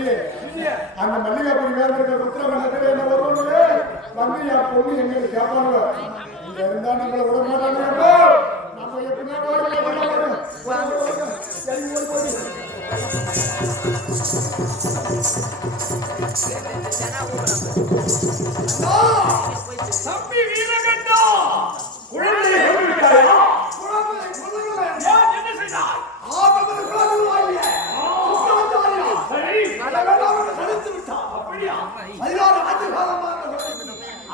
சொல்லி அந்த மல்லிகாபுரி மேல இருக்கிற உத்தரவு என்ன வருவாங்களே வந்து என் பொண்ணு எங்க கேட்பாங்க. இங்க இருந்தா நம்மள விட மாட்டாங்க. நம்ம எப்படின்னா தம்பி வீரகண்டா குழந்தை கொண்டுவிட்டாயா? குழந்தை என்ன செய்தாய்? ஆபத்து குழந்தை சரி கடவுளாக தடுத்து விட்டான். அப்படியா? 16 ஆண்டு காலமாக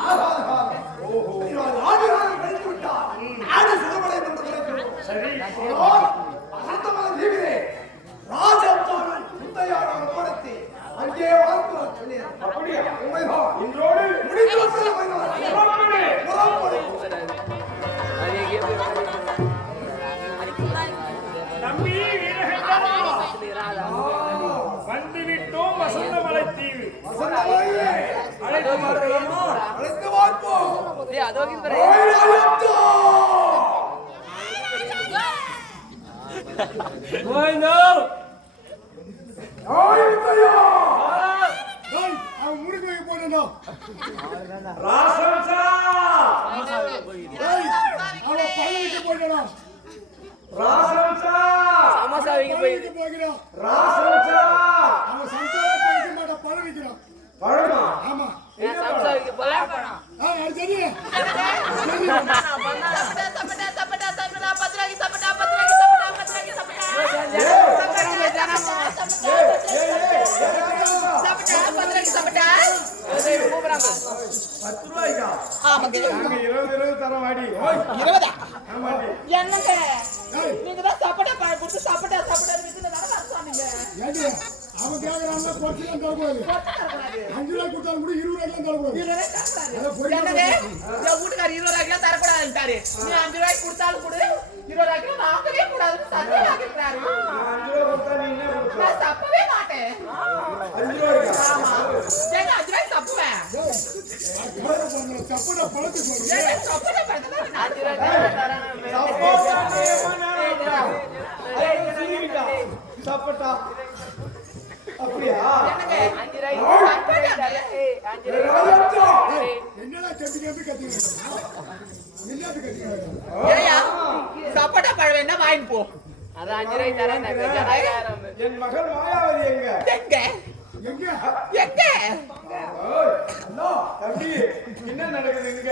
ஆகாத காலம். ஓஹோ 16 ஆண்டு காலம் கழித்து விட்டான். நாடு சுகமடை என்று நினைக்கிறோம். சரி அசத்தமான தீவிரே ராஜாவுடன் முத்தையாரோட ஓடத்தை அங்கே வாழ்த்து சொன்னேன். அப்படியா? உண்மைதான். இன்றோடு முடிந்து வந்தது. தம்பி வீரகண்டா வந்துவிட்டோம். வசந்தமலை தீவு அழைத்து பார்ப்போம். அவன் முறுக்கு வைக்க போனா ராசம்சா அவன் பழனிக்கு போயிடா. ராசம்சா சமோசா வைக்க போகிறான். ராசம்சா அவன் சம்சார போயிட்டு மாட்ட பழம் வைக்கிறான். பழமா? ஆமா. சம்சா வைக்க போல பழம். அது தெரியும். அவன் கேக்குறான் 5 ரூபாய் கொடுத்தாலும் கூட 20 ரூபாய்க்கு தரக்கூடாது. நீ 5 ரூபாய் கொடுத்தாலும் கூட 20 ரூபாய்க்கு வாங்கவே கூடாது. நான் தப்பவே மாட்டேன். 5 ரூபாய்க்கு தப்புவேன். அப்படியா? சப்போட்டா பழம் என்ன வாங்கி போ. என் மகள் மாயாவதி எங்க? தம்பி என்ன நடக்குது இங்க?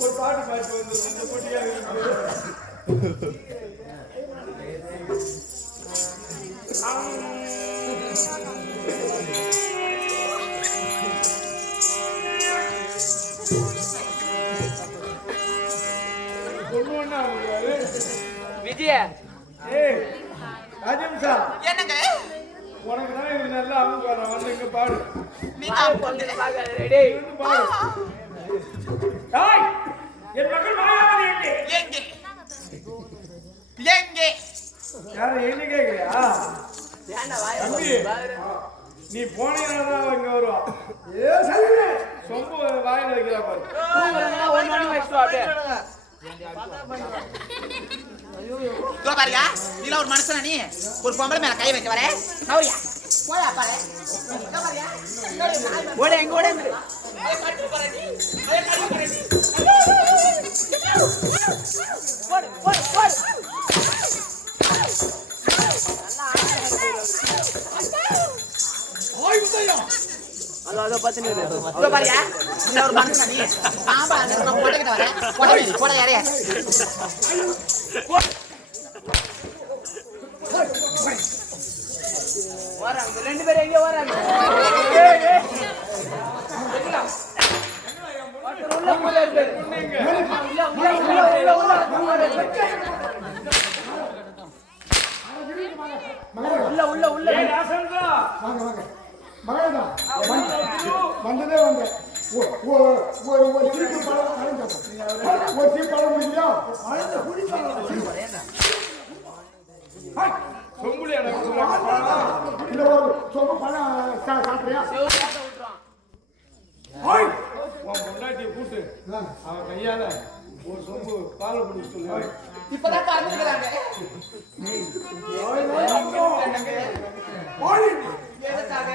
ஒரு பாட்டு பாட்டு வந்து போட்டியா விஜய ராஜம்சா என்னங்க உனக்கு தான் இது நல்லா அவங்க வரோம். வந்து இங்க பாடு. என் மகள் மாயாவதி எங்கே? யார என்ன கேக்குறியா? தம்பி நீ போனீங்கன்னா இங்க வருவா. சொம்பு வாயில வைக்கிறா பாரு. பாரியா நீல ஒரு மனுஷனா நீ ஒரு பொம்பளை மேல கை வைக்க வர நௌரியா போயா பாரு ஓட எங்க ஓட பாரியா நீல ஒரு மனுஷனா நீ பாம்பா நான் போட்டுக்கிட்ட வர போட யாரே வராங்க ரெண்டு பேரும் எங்க வராங்க உள்ள போல இருக்கு உள்ள உள்ள ஏய் ராசன்கா வாங்க வாங்க மகனா வந்ததே வந்த ஒரு சீட்டு பழம் கலந்து ஒரு சீட்டு பழம் முடியா அழுந்த குடி பழம் ஹாய் சொம்புல எனக்கு இல்ல ஒரு சொம்பு பழம் சாப்பிறியா ஹாய் உன் பொண்டாட்டியை கூட்டு அவன் கையால ஒரு சொம்பு பால் குடிச்சு இப்பதான் காமிக்கிறாங்க ஓடிட்டு எதுக்காக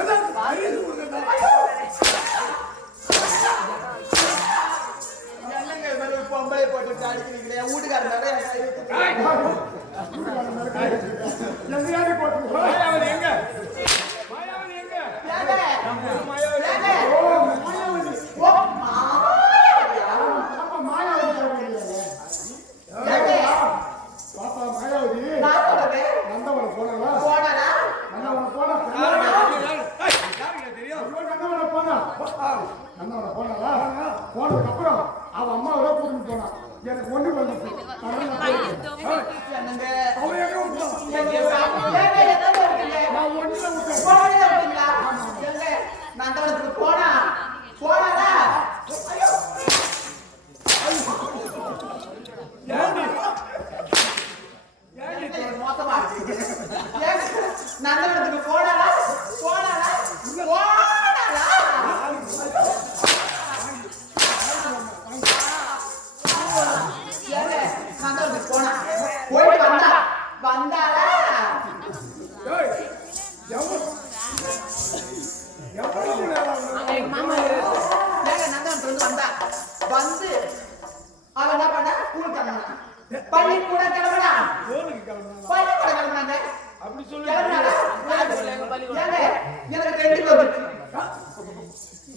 எதற்கு அறிவு கொடுக்கணும் என்னங்க இது மாதிரி ஒரு பொம்பளை போட்டு அடிக்கிறீங்களே என் வீட்டுக்காரர் நிறைய கை வச்சிருக்காரு. எங்கேயாவது போட்டு மாயாவதி எங்க மாயாவதி எங்க ஏங்க, மாயாவதி ஏங்க, ஓ மாயாவதி ஓ, மாயாவதியா? பாப்பா மாயாவதி ஏங்க, பாப்பா மாயாவதி நான் சொல்றது நந்தவனம் போனாளா போனாரா? நந்தவனம் போனா யாருக்கு தெரியும் நந்தவனம் போனா நந்தவனம் போனாளா போனதுக்கு அப்புறம் அவ அம்மாவை கூட்டிட்டு போனான் எனக்கு ஒண்ணு வந்துச்சு அதனால நான் போயிட்டேன். என்னங்க? அவன் எங்க விட்டான்? ஏங்க, எதாவது இருக்குங்க? நான் ஒண்ணுல விட்டேன் போனதே அப்படிங்களா? ஏங்க, நந்தவனத்துக்கு போனாரா? ஐயோ, ஏங்க, இது மோசமா இருக்கு. ஏங்க, நந்தவனத்துக்கு போனாரா? போனாரா? ஏங்க, நந்தவனத்துக்கு போனா போயிட்டு வந்தாரா? ஏய் எவ்வளவு எவ்வளவு நேரம் ஏங்க, நந்தவனத்துக்கு வந்து அவன் என்ன பண்ணா? ஸ்கூல் கிளம்புனா. பள்ளிக்கூட கிளம்புனா. கோலுக்கு கிளம்புனா பள்ளிக்கூட கிளம்புனாங்க. அப்படி சொல்லி கிளம்புனாரா? ஏங்க, எனக்கு 2 வந்துருச்சு.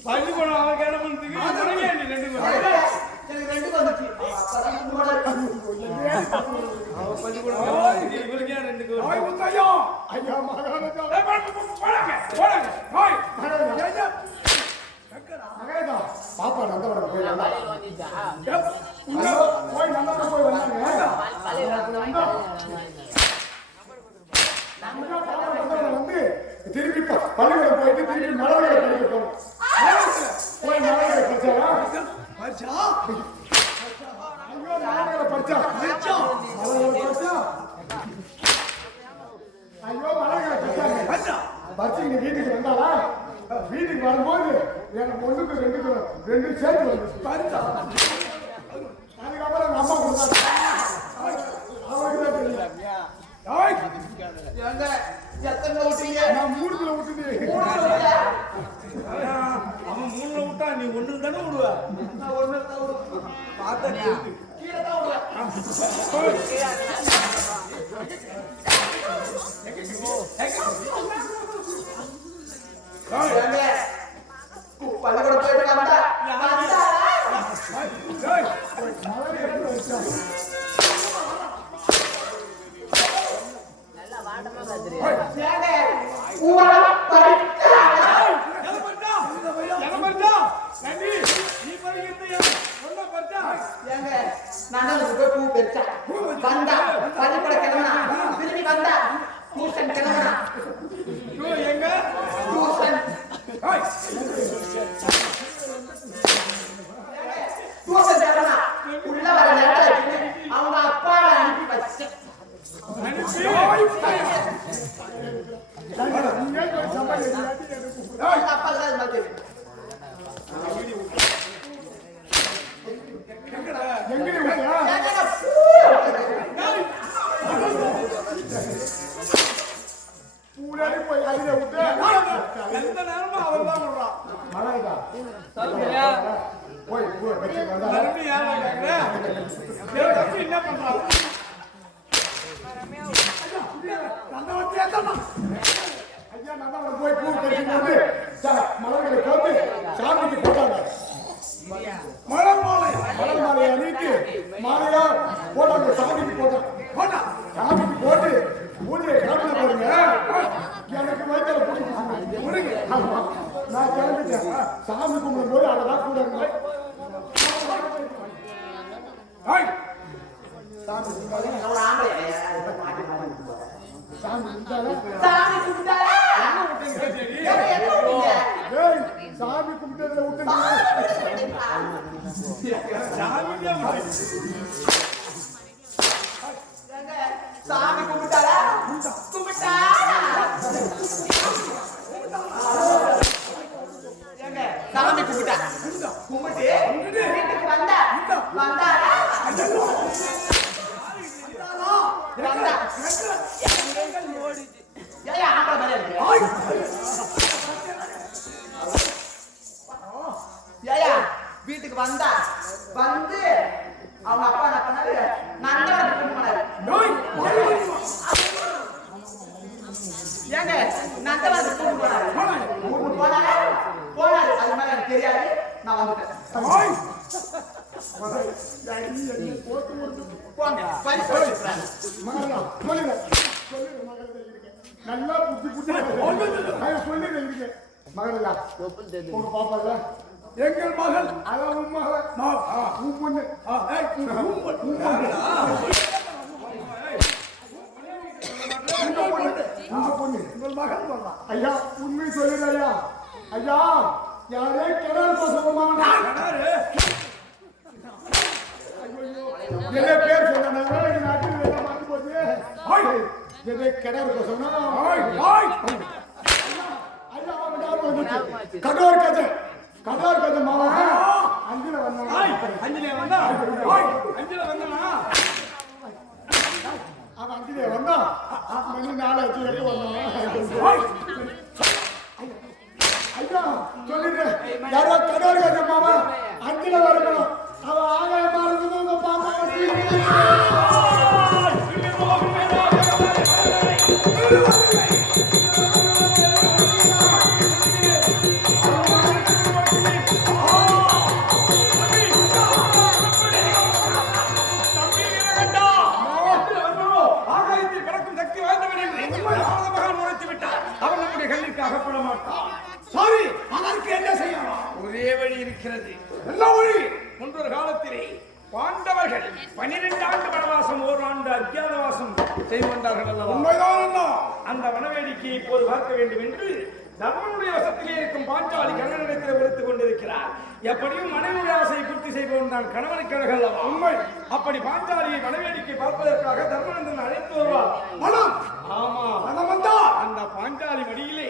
பள்ளிக்கூடம் அவன் கிளம்புறதுக்கு உனக்கு ஏன்டி 2 ஏங்க, எனக்கு 2 வந்துருச்சு. அப்பதான் அவன் பள்ளிக்கூடம் இவருக்கு ஏன் 2 கோல் ஓய் முத்தையா ஐயா மகாராஜா போடாங்க போடாங்க ஓய் மகாராஜா மகாராஜா பாப்பா நந்தவனம் போய் வந்தா போய் நந்தவனம் போய் வந்தாங்க நந்தவனம் வந்து திருப்பி பள்ளிக்கூடம் போயிட்டு திருப்பி மலர்களை படிக்க போனோம் போய் மலர்களை படிச்சாரா மச்சா ஐயோ மலர்களை படிச்சா மலர்களை படிச்சா ஐயோ மலர்களை படிச்சாங்க மச்சா பஸ் இங்க வீட்டுக்கு வந்தாளா வீட்டுக்கு வரும்போது எனக்கு 1க்கு 2க்கு 2 சேர்த்து வந்துச்சு பரிசா அதுக்கப்புறம் எங்க அம்மா கொடுத்தாங்க அவருக்கு தான் தெரியும் ஓய் ஏங்க, எத்தனை விட்டீங்க? நான் 3ல விட்டுட்டு 3 விட்டா? அவன் 3ல விட்டா நீ 1 தானே விடுவ நான் 1 தான் விடுவேன். பார்த்தா கேக்கு கீழே தான் விடுவேன். ஏங்க, பள்ளிக்கூடம் போயிட்டு வந்தாரா? ஏய் மலர் எடுத்து வச்சா ஏங்க, ஊரா படிச்சாரா? எதை பறிச்சா? எதை பறிச்சா? நன்றி. நீ பறிக்கிறது என் சொன்ன பறிச்சா? ஏங்க, நந்தவனத்துக்கு போய் பூ பறிச்சா. வந்தா, பள்ளிக்கூடம் கிளம்புனா. திரும்பி வந்தா, டியூஷன் கிளம்புனா. ஐயோ, எங்க? டியூஷன். ஏய், டியூஷன் கிளம்புனா. உள்ள வர நேரத்துல அவங்க அப்பாவை அனுப்பி வச்சேன். அனுப்பி. நீங்க போய் சமையல் இல்லாட்டி எனக்கு கூப்பிடு. அவங்க அப்பாவுக்கு தான் இது மாதிரி தெரியும். எங்கடி விட்டா ஏங்க, பூ பூடாடி போய் அதுல விட்டா எந்த நேரமும் அவன் தான் விடுறான். மலர்தா போய் பூ வச்சு வந்தா மறுபடியும் யாரா கேக்குற? என் தம்பி என்ன பண்றான்? ஐயா நந்தவனம் போய் பூ பறிச்சு போட்டு மலர்களை போட்டு சாமிக்கு போட்டாங்க மலர் மாலை. மலர் மாலையை அணிவித்து மாலையா போட்டாங்க சாமிக்கு போட்டாங்க சாமிக்கு போட்டு பூஜையை கிளம்பின பாருங்க எனக்கு வயிற்றுல பிடிச்சி முடிங்க நான் கிளம்பிட்டேன் சாமி கும்பிடும் போது அழகா கூட இருந்தேன் ஏய், சாமி கும்பிட்டாலே ஒரு ஆம்பளையா? மாட்டி மாட்டி போறேன். சாமி கும்பிட்டாலே சாமி கும்பிட்டாரா? ஏங்க, எங்க விட்டீங்க? ஏய் சாமி கும்பிட்டதுல விட்டு சாமிக்கே விடு. ஏங்க, சாமி கும்பிட்டாரா? கும்பிட்டாரா? ஏங்க, சாமி கும்பிட்டா. கும்பிட்டு வீட்டுக்கு வந்தாரா? வந்தா. ஏன் ஆம்பளை மகளா சொல்லுங்க சொல்லுங்க மகளே இருக்கேன் நல்லா புத்தி சொல்லுங்க இருக்கேன் மகளா உங்க பாப்பால எங்கள் மகள் அதான் உன் மகள் உன் பொண்ணு உங்கள் மகள் சொல்லலாம் ஐயா உண்மை சொல்லுங்க ஐயா ஐயா யாரே கிணறு சொல்லுமா என்ன பேர் சொன்னாங்க நாட்டில் வேலை மாற்றி போச்சு எதை கிணறு சொன்னா கடோர் கதை மாவா அஞ்சில வந்தா அவன் அஞ்சிலே வந்தா மணி 4 8 வந்தான் ஐயா சொல்லிட்டு யாரோ கடோர் கதை மாவா அஞ்சில வரணும் அவன் ஆகாய மாறுறது உங்க பாப்பா அகப்பட மாட்டான் சாரி அதற்கு என்ன செய்யலாம் ஒரே வழி இருக்கிறது என்ன வழி முன்பொரு காலத்திலே பாண்டவர்கள் 12 ஆண்டு வனவாசம் 1 ஆண்டு அஜ்ஞாதவாசம் செய்து வந்தார்கள் அல்லவா உண்மைதான் அந்த வனவேடிக்கையை இப்போது பார்க்க வேண்டும் என்று தர்மனுடைய வசத்திலே இருக்கும் பாஞ்சாலி கணவனிடத்தில் உரைத்துக் கொண்டிருக்கிறார் எப்படியும் மனைவியுடைய ஆசையை பூர்த்தி செய்பவன் தான் கணவனுக்கு அழகு அல்லவா உண்மை அப்படி பாஞ்சாலியை வனவேடிக்கை பார்ப்பதற்காக தர்மனந்தன் அழைத்து வருவார் மனம் ஆமா மனம் வந்தா அந்த பாஞ்சாலி மடியிலே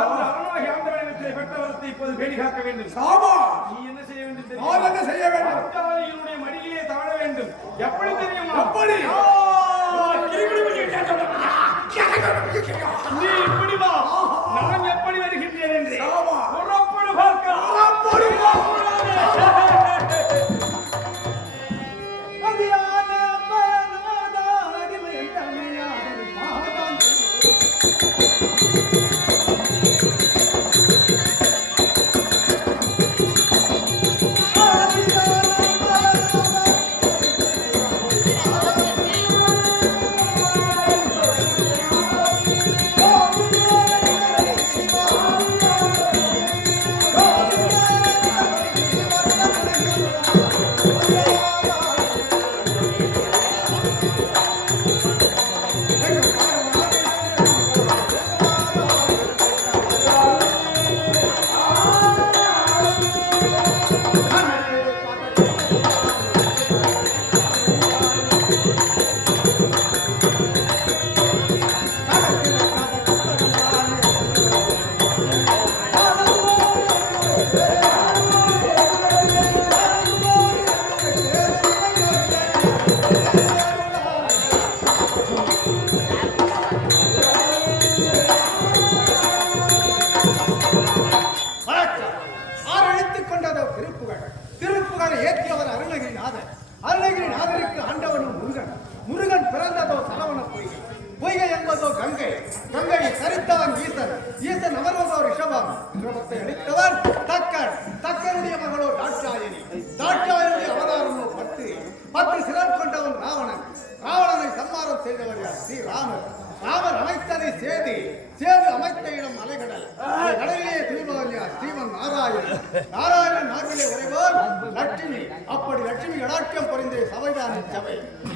அந்த அருணாகி ஆண்டவனிடத்திலே பெற்ற வரத்தை இப்போது பேணி காக்க வேண்டும் சாமா நீ என்ன செய்ய வேண்டும் தெரியுமா என்ன செய்ய வேண்டும் பாஞ்சாலியினுடைய மடியிலே தாழ வேண்டும் எப்படி தெரியுமா எப்படி நீ இப்படி வா நான் எப்படி வருகின்றேன் என்று புறப்படு பார்க்கலாம்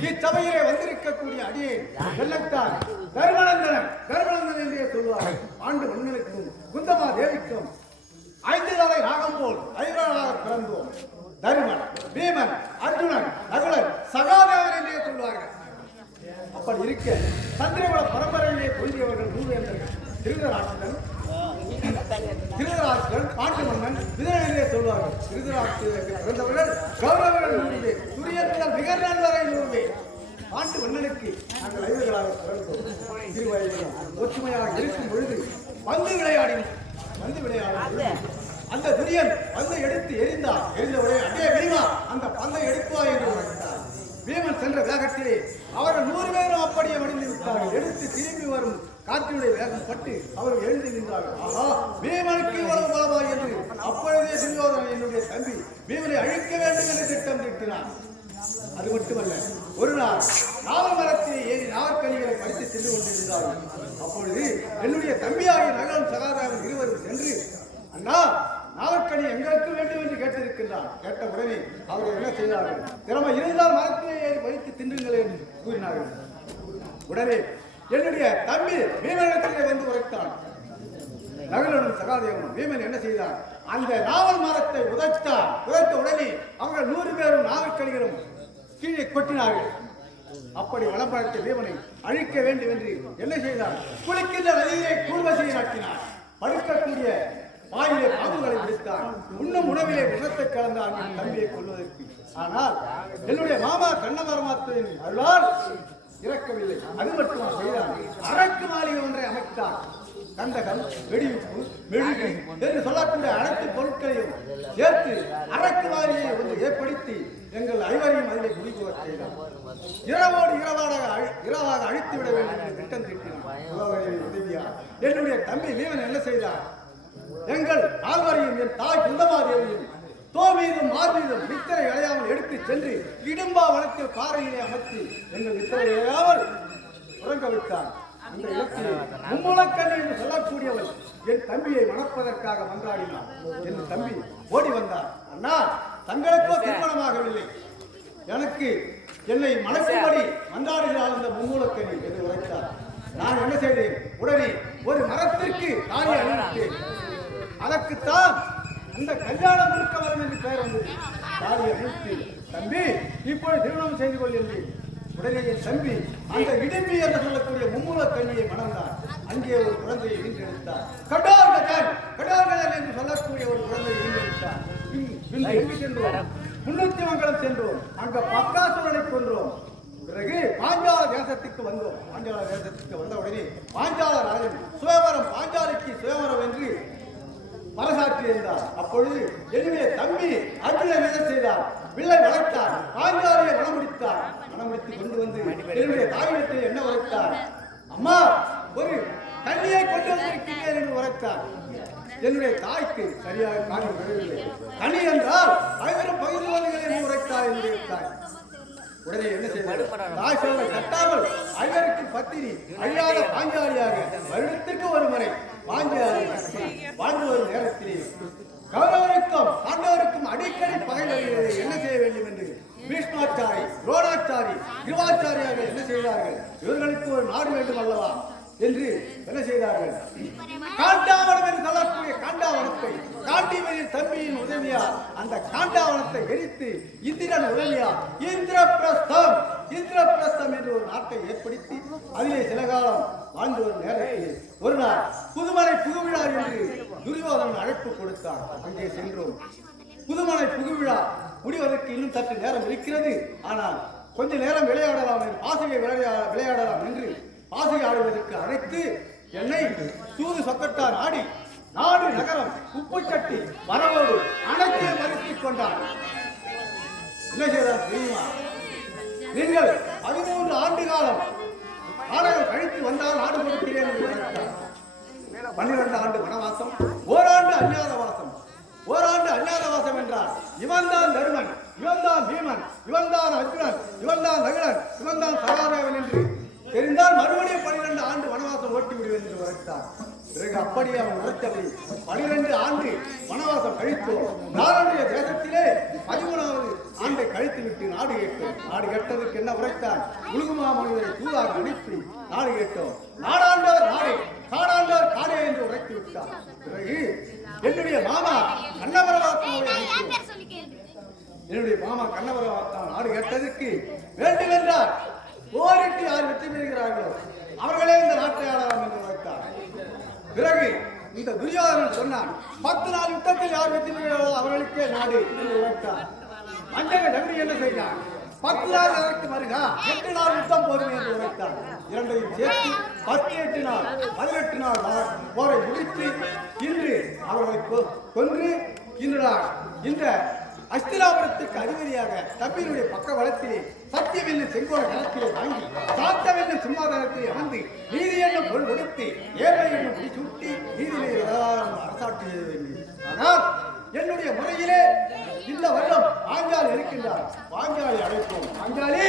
இச்சபையிலே வந்திருக்கக்கூடிய அடியே வெள்ளத்தான் தர்மநந்தன் என்றே சொல்வார் ஆண்டு மன்னனுக்கும் குந்தமா தேவிக்கும் 5 தலை ராகம் போல் ஐவராக பிறந்தோம் தருமன் பீமன் அர்ஜுனன் நகுலன் சகாதேவன் என்றே சொல்வார்கள் அப்படி இருக்க சந்திரகுல பரம்பரையிலே தோன்றியவர்கள் 3 வேந்தர்கள் திருதராஷ்டிரன் பாண்டு மன்னன் விதரனிலே சொல்வார்கள் திருதராஷ்டிரனுக்கு பிறந்தவர்கள் கௌரவர்கள் 100 பேர் துரியர்கள் விகர்ணன் வரை 100 பேர் பாண்டு மன்னனுக்கு நாங்கள் ஐவர்களாக பிறந்தோம் திருவயதிலும் ஒற்றுமையாக இருக்கும் பொழுது பந்து விளையாடினோம் அந்த துரியன் பந்தை எடுத்து எரிந்தார் எரிந்தவுடனே அடே பீமா அந்த பந்தை எடுக்குவா என்று உரைத்தார் பீமன் சென்ற வேகத்திலே அவர்கள் 100 பேரும் அப்படியே மடிந்து விட்டார்கள் எடுத்து திரும்பி வரும் காற்றினுடைய வேகம் பட்டு அவர்கள் எழுந்து நின்றார்கள் ஆஹா பீமனுக்கு இவ்வளவு பலமா என்று அப்பொழுதே துரியோதனன் என்னுடைய தம்பி பீமனை அழிக்க வேண்டும் என்று திட்டம் தீட்டினார் அது மட்டுமல்ல, ஒரு நாள் நாவல் மரத்தில் ஏறி நாவற்கனிகளை படித்து சென்று கொண்டிருந்தார்கள். அப்பொழுது என்னுடைய தம்பியாகிய நகரம் சகாராமன் இருவரும் சென்று, அண்ணா நாவற்கனி எங்களுக்கு வேண்டும் என்று கேட்டிருக்கின்றான். கேட்ட உடனே அவர்கள் என்ன செய்தார்கள்? திறமை இருந்தால் மரத்திலே ஏறி வைத்து தின்றுங்கள் என்று கூறினார்கள். உடனே என்னுடைய தம்பி வீமனிடத்திலே வந்து உரைத்தான். நகரனும் சகாதேவனும் வீமன் என்ன செய்தான்? அந்த நாவல் மரத்தை உதைத்தான். உதைத்த உடனே அவர்கள் 100 பேரும் நாவற்கனிகளும் கீழே கொட்டினார்கள். அப்படி வளம்பரத்தை வீமனை அழிக்க வேண்டும் என்று என்ன செய்தார்? குளிக்கின்ற நதியை கூர்வசையை நாட்டினார். படுக்கக்கூடிய வாயிலே பாம்புகளை விடுத்தான். உண்ணும் உணவிலே விஷத்தை கலந்தான் என் தம்பியை கொள்வதற்கு. ஆனால் என்னுடைய மாமா கண்ணமரமாத்தின் அருளால் இறக்கவில்லை. அது மட்டுமா செய்தான்? அரக்கு மாளிகை ஒன்றை அமைத்தான். கந்தகம், வெடிவிப்பு, மெழுகு என்று சொல்லக்கூடிய அனைத்து பொருட்களையும் சேர்த்து அரக்கு மாளிகையை ஒன்று ஏற்படுத்தி எங்கள் ஐவரையும் அதிலே குடிபோக செய்தார். இரவோடு இரவாக அழித்து விட வேண்டும் என்று திட்டம் தீட்டினார். உதவியா என்னுடைய தம்பி வீமன் என்ன செய்தார்? எங்கள் ஆழ்வரையும் என் தாய் குந்தமாதேவியும் தோல் மீதும் மார் மீதும் வித்தரை இழையாமல் எடுத்து சென்று இடும்பா வனத்தில் பாறையிலே அமர்த்தி எங்கள் வித்தரை இழையாமல் உறங்க வைத்தார். அந்த இடத்தில் மும்முளக்கண்ணி என்று சொல்லக்கூடியவள் என் தம்பியை மணப்பதற்காக மன்றாடினார். என் தம்பி ஓடி வந்தார். அண்ணா, தங்களுக்கோ திருமணமாகவில்லை, எனக்கு என்னை மணக்கும்படி மன்றாடுகிறாள் இந்த மும்முளக்கண்ணி என்று உரைத்தார். நான் என்ன செய்தேன்? உடனே ஒரு மரத்திற்கு தாலி அணிவித்தேன். அதற்குத்தான் அந்த கல்யாணம் இருக்க வரும் என்று பெயர் வந்தது. தாலி அணிவித்து, தம்பி இப்பொழுது திருமணம் செய்து கொள் என்று. உடனே என் தம்பி அந்த இடும்பி என்று சொல்லக்கூடிய மும்முளக்கண்ணியை மணந்தார். அங்கே ஒரு குழந்தையை ஈன்றெடுத்தார். கடார்கதன் என்று சொல்லக்கூடிய ஒரு குழந்தையை ஈன்றெடுத்தார். எங்கு சென்றோம்? முன்னூத்தி மங்கலம் சென்றோம். அங்க பக்காசுரனை கொன்றோம். பிறகு பாஞ்சால தேசத்துக்கு வந்தோம். பாஞ்சால தேசத்துக்கு வந்த உடனே பாஞ்சால ராஜன் சுயவரம் பாஞ்சாலிக்கு சுயவரம் என்று பரசாற்றி இருந்தார். அப்பொழுது என்னுடைய தம்பி அர்ஜுனன் என்ன செய்தார்? வில்லை வளர்த்தார். பாஞ்சாலியை மணமுடித்தார். மணமுடித்து கொண்டு வந்து என்னுடைய தாயிடத்தில் என்ன உரைத்தார்? அம்மா, ஒரு கண்ணியை கொண்டு வந்திருக்கிறேன் என்று உரைத்தார். என்னுடைய தாய்க்கு சரியாக காரணம் வரவில்லை. கனி என்றால் 1000 பகிர்வுகள் என்று உரைத்தார் என்னுடைய தாய். உடனே என்ன செய்தார்? தாய் சொல்ல கட்டாமல் 500க்கு பத்தினி அழியாத பாஞ்சாலியாக வருடத்திற்கு ஒரு முறை பாஞ்சாலி வாழ்ந்து வரும் நேரத்திலே கௌரவருக்கும் பாண்டவருக்கும் அடிக்கடி பகை வருகிறது. என்ன செய்ய வேண்டும் என்று பீஷ்மாச்சாரி, துரோணாச்சாரி, கிருபாச்சாரியாக என்ன செய்தார்கள்? இவர்களுக்கு ஒரு நாடு வேண்டும் அல்லவா என்று என்ன செய்தார்கள்? காண்டாவனம் என்று சொல்லக்கூடிய காண்டாவனத்தை காண்டிமனின் தம்பியின் உதவியால் அந்த காண்டாவனத்தை எரித்து இந்திரன் உதவியால் இந்திரபிரஸ்தம் என்று ஒரு நாட்டை ஏற்படுத்தி அதிலே சில காலம் வாழ்ந்து வரும் நேரத்தில் ஒரு நாள் புதுமலை புகுவிழா என்று துரியோதனன் அழைப்பு கொடுத்தார். அங்கே சென்றோம். புதுமலை புகுவிழா முடிவதற்கு இன்னும் சற்று நேரம் இருக்கிறது. ஆனால் கொஞ்ச நேரம் விளையாடலாம் என்று பாசையை விளையாடலாம் என்று பாசை ஆடுவதற்கு அழைத்து என்னை சூது சொக்கட்டான் ஆடி நாடு நகரம் உப்பு சட்டி வரவோடு அனைத்து மறுத்துக் கொண்டார். என்ன செய்தார் தெரியுமா? நீங்கள் 13 ஆண்டு காலம் நாடகம் கழித்து வந்தால் நாடு கொடுக்கிறேன் என்று உரைத்தார். 12 ஆண்டு வனவாசம், ஓராண்டு அஞ்ஞாதவாசம். ஓராண்டு அஞ்ஞாதவாசம் என்றால் இவன் தான் தருமன், இவன் தான் பீமன், இவன் தான் அர்ஜுனன், இவன் தான் நகுலன், இவன் தான் சகாதேவன் என்று தெரிந்தால் மறுபடியும் 12 ஆண்டு வனவாசம் ஓட்டி விடுவேன் என்று உரைத்தார். பிறகு அப்படியே அவன் உரைத்தபடி 12 ஆண்டு வனவாசம் கழித்தோம். நானுடைய தேசத்திலே 13வது ஆண்டை கழித்து விட்டு நாடு கேட்டோம். நாடு கேட்டதற்கு என்ன உரைத்தார்? உலகுமாமனிதரை தூதாக அனுப்பி நாடு கேட்டோம். நாடாண்டவர் நாடே, காடாண்டவர் காடே என்று உரைத்து விட்டார். பிறகு என்னுடைய மாமா கண்ணவரவாத்தாவை என்னுடைய மாமா கண்ணவரவாத்தான் நாடு கேட்டதற்கு வேண்டும் என்றார். போரிட்டு யார் வெற்றி பெறுகிறார்களோ அவர்களே இந்த நாட்டை ஆளலாம் என்று உரைத்தார். பிறகு இந்த துரியோதனன் சொன்னான், 10 நாள் யுத்தத்தில் யார் வெற்றி பெறுகிறார்களோ அவர்களுக்கே நாடு என்று உரைத்தார். மஞ்சக நகரி என்ன செய்தார்? 10 நாள் அதற்கு வருகா, 8 நாள் யுத்தம் போதும் என்று உரைத்தார். இரண்டையும் சேர்த்து 18 நாள் 18 நாள் போரை முடித்து இன்று அவர்களை கொன்று இன்று இந்த அஸ்தினாபுரத்துக்கு அதிபதியாக தம்பியினுடைய பக்க வளத்திலே சத்தியவெல்லும் செங்கோட கணத்திலே வாங்கி சாத்தவெல்லும் சிம்மாதனத்தை அமர்ந்து நீதி என்னும் பொருள் கொடுத்து ஏழை என்னும் முடி சுட்டி நீதியிலே அரசாட்சி செய்ய வேண்டும். ஆனால் என்னுடைய முறையிலே இந்த வருடம் ஆஞ்சாலி இருக்கின்றார். ஆஞ்சாலி அழைப்போம். ஆஞ்சாலி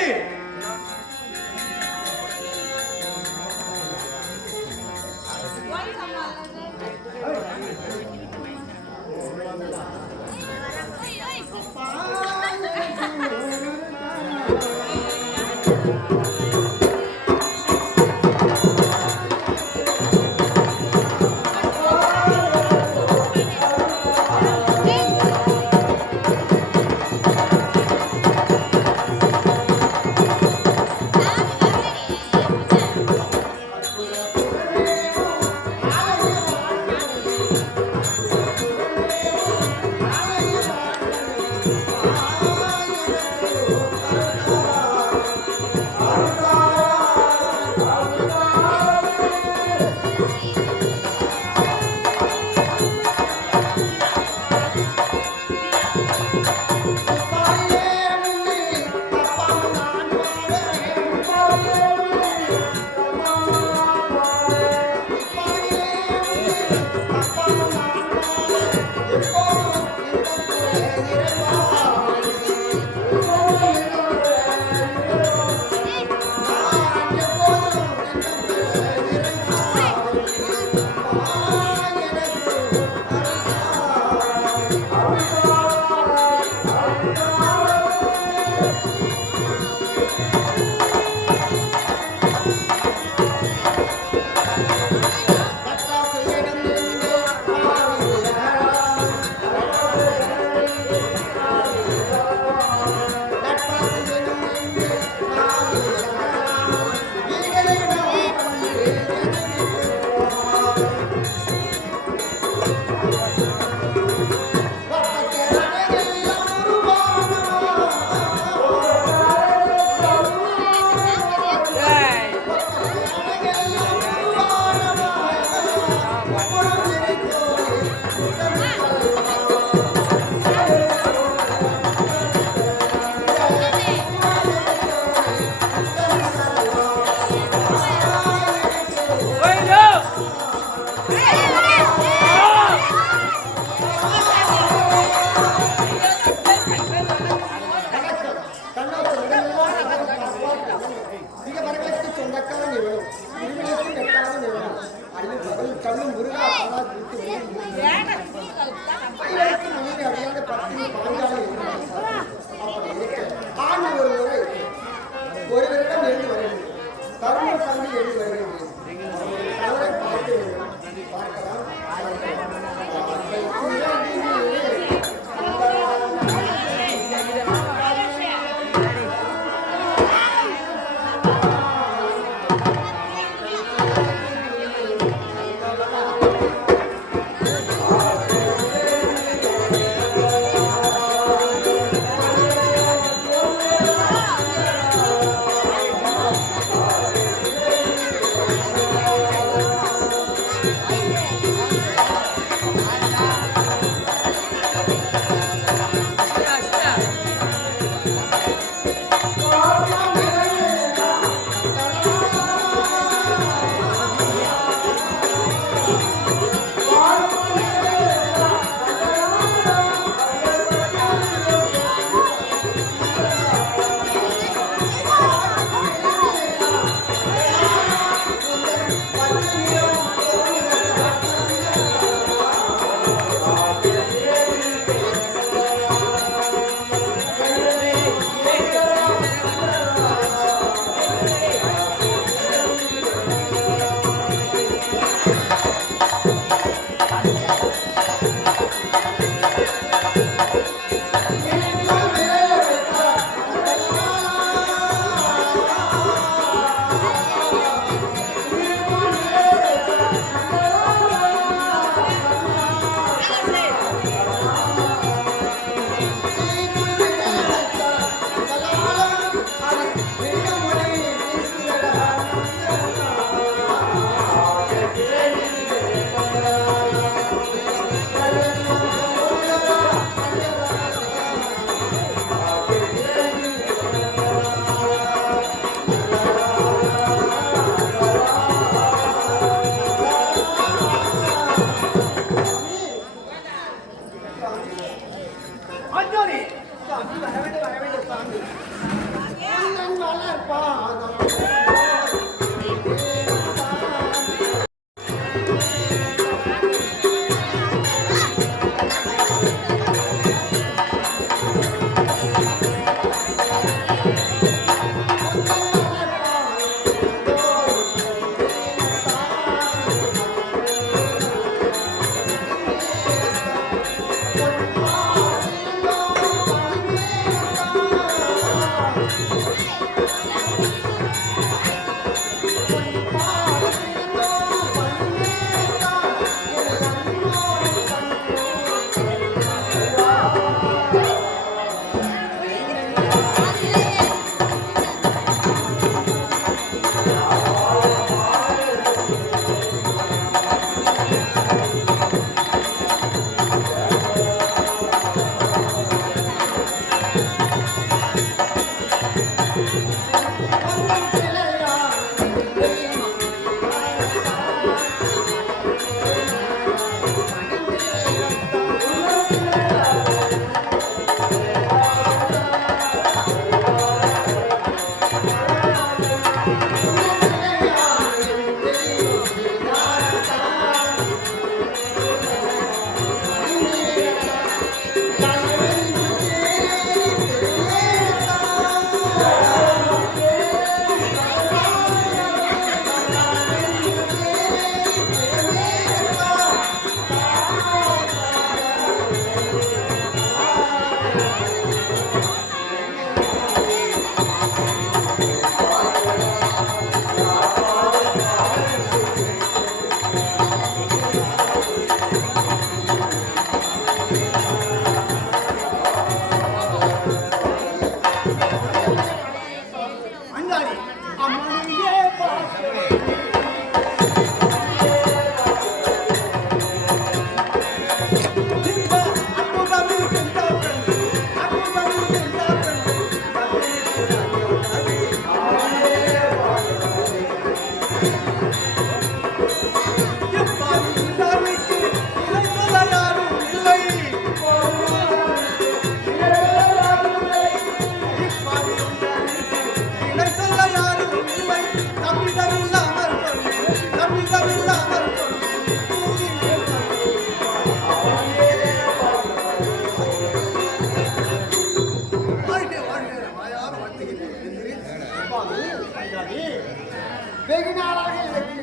வெகு நாளாக எனக்கு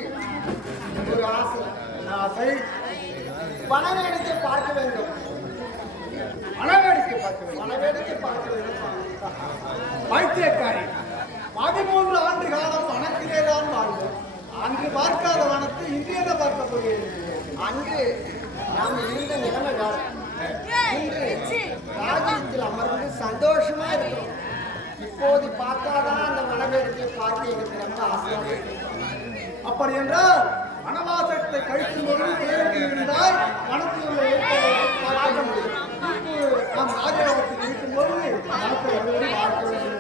ஒரு ஆசை வனவேடத்தை பார்க்க வேண்டும். வனவேடத்தை பார்க்க வேண்டும். பைத்தியக்காரி 13 ஆண்டு காலம் வனத்திலே தான் வாழ்ந்தோம். அன்று பார்க்காத வனத்தை இன்று என்ன பார்க்க போகிறேன்? அன்று நாம் இருந்த நிலைமை காலம் இன்று ராஜ்யத்தில் அமர்ந்து சந்தோஷமா இருக்கிறோம். இப்போது பார்த்தாதான் அந்த வனவேடத்தை பார்க்க எனக்கு ரொம்ப ஆசையாக இருக்கு. அப்படி என்றால் வனவாசத்தை கழிக்கும் பொழுது தேர்வு இருந்தால் வனத்தில் உள்ள ஏற்பாடுகளை பார்க்க முடியும். நாம் ராஜாவத்தில் இருக்கும் பொழுது வனத்தை வருவதை பார்க்க வேண்டும்.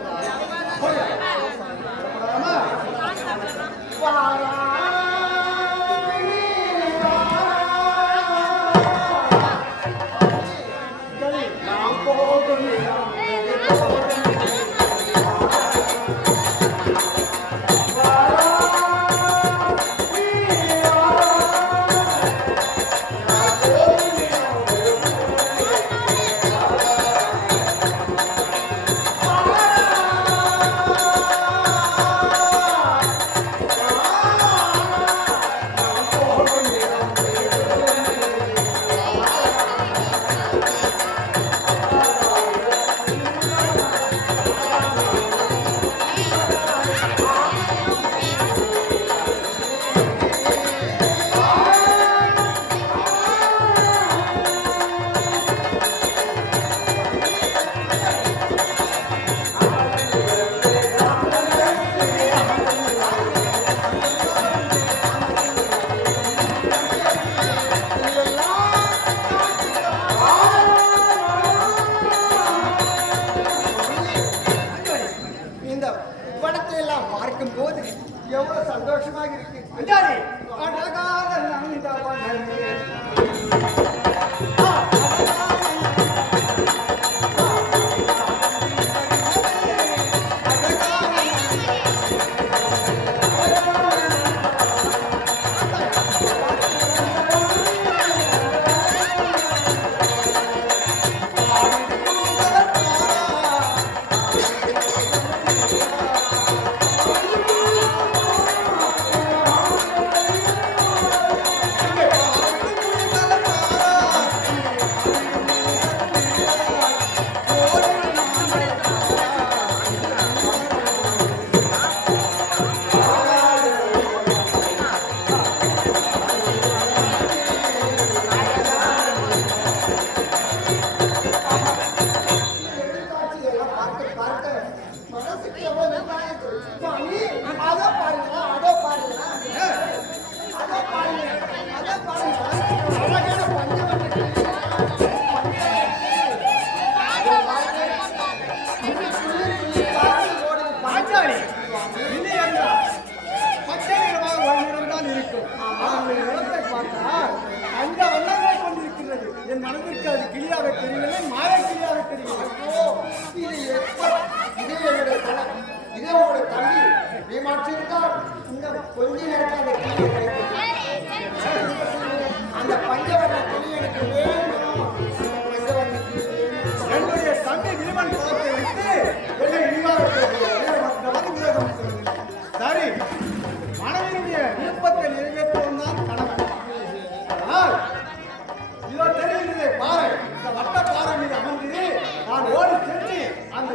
நாம் போகும் போது எவ்வளவு சந்தோஷமாக இருக்கு. அழகாக நந்தவனமே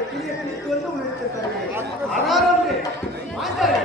கிளியை பிடித்து வந்து உன்னிடத்தில் தருகிறேன். ஆனால் ஒன்று, மாட்டாளே,